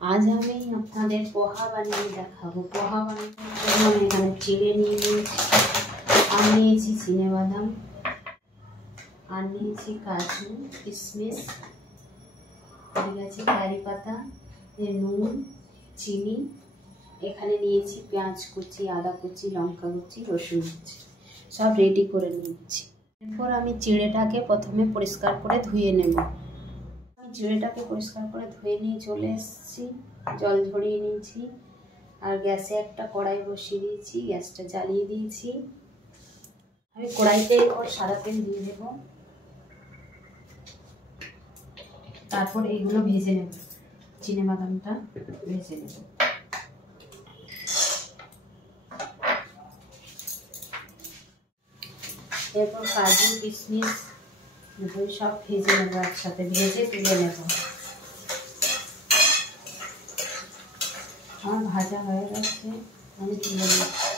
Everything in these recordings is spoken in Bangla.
আজ আমি আপনাদের পোহা বানিয়ে দেখাবো। পোহা বানানোর জন্য এখানে চিড়ে নিয়ে নিয়েছি, আর নিয়েছি চিনেবাদাম, আর নিয়েছি কাজু, কিশমিশ, ঠিক আছে, কারি পাতা, নুন, চিনি, এখানে নিয়েছি পেঁয়াজ কুচি, আদা কুচি, লঙ্কা কুচি, রসুন কুচি, সব রেডি করে নিচ্ছি। এরপর আমি চিড়েটাকে প্রথমে পরিষ্কার করে ধুয়ে নেব। আমি চিড়েটাকে পরিষ্কার করে ধুয়ে নিয়ে চলে এসেছি, জল ঝরিয়ে নিয়েছি, আর গ্যাসে একটা কড়াই বসিয়ে দিয়েছি, গ্যাসটা জ্বালিয়ে দিয়েছি। আমি কড়াইতে এরপর সাদা তেল দিয়ে দেব, তারপর এইগুলো ভেজে নেব, চিনেবাদামটা ভেজে নেব। এরপর কাজু, কিশমিশ সব ভেজে নেব, একসাথে ভেজে তুলে নেব। আমার ভাজা হয়ে গেছে, আমি তুলে নিচ্ছি।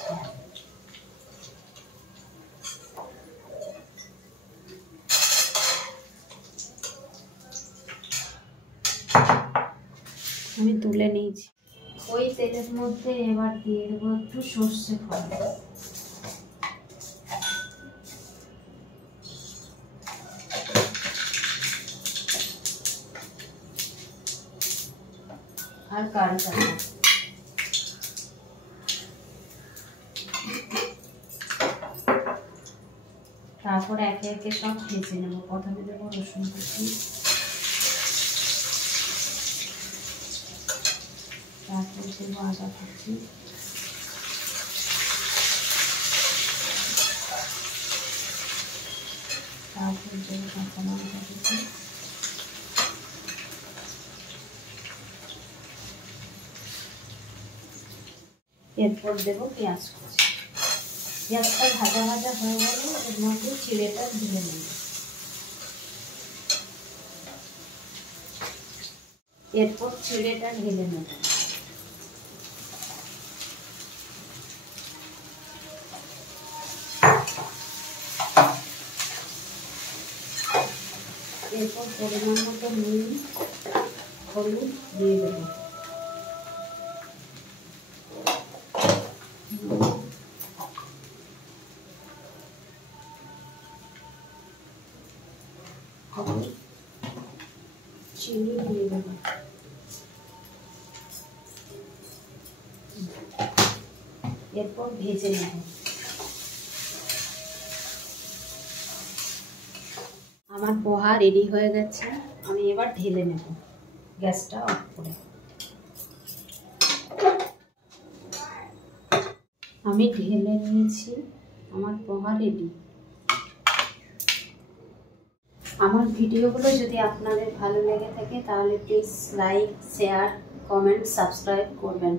আমি তুলে নিয়েছি। ওই তেলের মধ্যে এবার দিয়ে দেবো একটু সর্ষে ফোড়ন, আর কারি পাতা। তারপর একে একে সব ভেজে নেব। প্রথমে দেবো রসুন কুচি, তারপর দেবো আদা কুচি, তারপর দেবো কাঁচা লঙ্কা কুচি, এরপর দেবো পেঁয়াজ কুচি। পেঁয়াজটা ভাজা ভাজা হয়ে গেলে এর মধ্যে চিড়েটা ঢেলে নেব। এরপর চিড়েটা ঢেলে নেব। এরপর পরিমাণ মতো নুন, হলুদ দিয়ে দেবো। চিনি দিয়ে দেবো। এরপর ভেজে নেব। আমার পোহা রেডি হয়ে গেছে, আমি এবার ঢেলে নেব, গ্যাসটা অফ করে। আমি ঢেলে নিয়েছি, আমার পোহা রেডি। আমার ভিডিওগুলো যদি আপনাদের ভালো লেগে থাকে তাহলে please like, share, comment, subscribe করবেন।